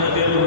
روزہ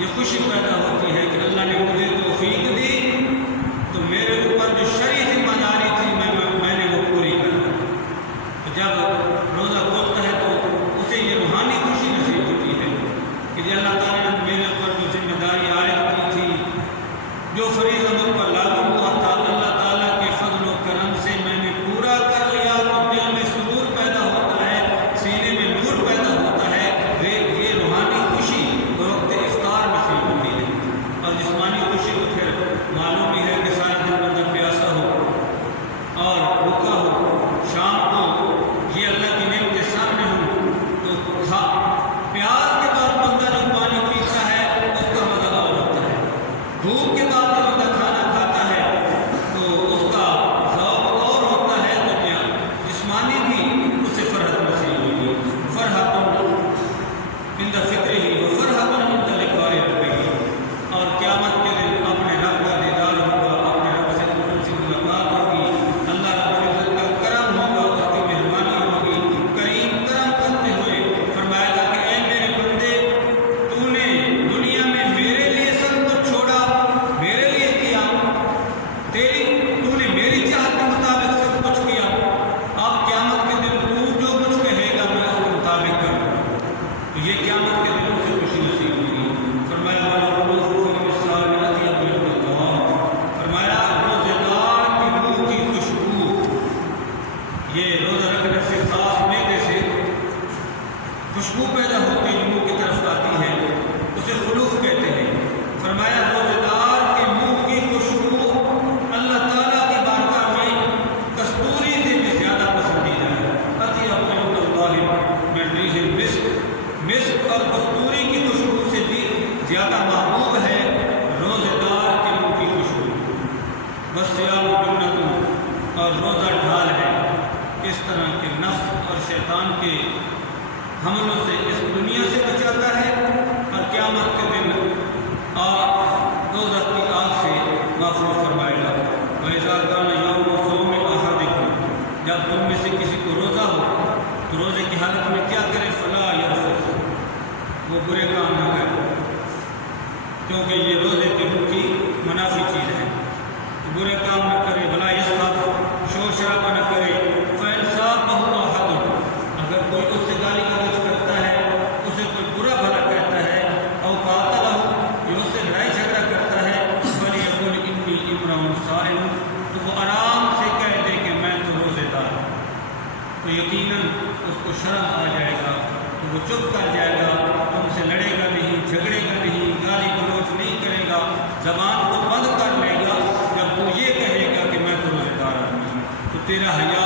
یہ خوشی پیدا ہوتی ہے کہ اللہ نے مجھے توفیق دی تو میرے اوپر جو شرعی ذمہ داری تھی میں نے وہ پوری کر دی۔ جب روزہ کھولتا ہے تو اسے یہ روحانی خوشی نصیب ہوتی ہے کہ جی اللہ تعالیٰ نے میرے اوپر جو ذمہ داری عائد کی تھی، جو فریضہ مجھ پر لاگو ہوا تھا، اللہ تعالیٰ کے فضل و کرم سے میں نے پورا کر لیا۔ تو دل میں سرور پیدا ہوتا ہے، سینے میں نور پیدا ہوتا ہے، یہ روحانی خوشی وقت افطار نصیب ہوتی ہے۔ اور جسمانی خوشی تو پھر معلوم ہی ہے کہ سارا دن بندہ پیاسا ہو اور بھوکا ہو، شام کو یہ اللہ کی نعمت کے سامنے ہو تو پیاس کے بعد بندہ جو پانی پیتا ہے اس کا مزہ اور ہوتا ہے، بھوک کے بعد جو بندہ کھانا کھاتا ہے تو اس کا ذوق اور ہوتا ہے۔ تو کیا جسمانی بھی اسے فرحت نصیب ہوگی، فرحت عند فطرہ و فرحت عند لقاء ربہ، اور قیامت کے دن اپنے رب کا دیدار ہوگا، اپنے رب سے خصوصی ملاقات ہوگی، اللہ رب العزت کا کرم ہوگا، اس کی مہربانی ہوگی۔ کریم کرم کرتے ہوئے فرمائے گا کہ اے میرے بندے، تو نے دنیا میں میرے لیے سب کچھ چھوڑا، میرے لیے کیا، تو نے میری چاہت کے مطابق سب کچھ کیا، اب قیامت کے دن تو جو کچھ کہے گا میں اس کے مطابق کروں گا۔ تو یہ قیامت کے دن سے خوشی نصیب ہوگی۔ فرمایا فرمایا روزے دار کی منہ کی خوشبو، یہ روزہ رکھنے سے خاص معدے سے خوشبو پیدا ہوتی ہے، منہ کی طرف آتی ہے، اسے خلوف کہتے ہیں۔ فرمایا روزے دار کے منہ کی خوشبو اللہ تعالیٰ کی بارگاہ میں کستوری سے بھی زیادہ پسندیدہ ہے۔ اطیب عند اللہ من ریح المسک، مسک اور کستوری کی خوشبو سے بھی زیادہ محبوب ہے روزے دار کے منہ کی خوشبو۔ والصیام جنۃ، اور روزہ ڈھال ہے، اس طرح کے نفس اور شیطان کے حملوں سے اس دنیا سے بچاتا ہے، اور قیامت کے دن دوزخ کی آگ سے محفوظ فرمائے گا۔ وَإِذَا كَانَ يَوْمُ صَوْمِ أَحَدِكُمْ، جب تم میں سے کسی کو روزہ ہو تو روزے کی حالت میں کیا کرے؟ فَلَا يَرْفُثْ، وہ برے کام نہ کرے، کیونکہ یہ روزے کی منافی چیز ہے۔ تو برے کام نہ کرے، وَلَا يَسْخَطْ، شور شرابہ نہ کرے، فَإِنْ صَابَهُ أَحَدٌ، اگر کوئی اس سے گالی گلوچ کرتا ہے، اسے کوئی برا بھلا کہتا ہے، او قاتلہ، یہ اس سے لڑائی جھگڑا کرتا ہے، فَلْيَقُلْ إِنِّي امْرُؤٌ صَائِمٌ، تو وہ آرام سے کہہ دے کہ میں تو روزے دار ہوں۔ تو یقیناً اس کو شرم آ جائے گا، تو وہ چپ کر جائے گا، تم سے لڑے گا نہیں، جھگڑے گا نہیں، گالی گلوچ نہیں کرے گا، زبان کو بند کر لے گا۔ جب تو یہ کہے گا کہ میں تو روزے دار ہوں، تو تیرا حیا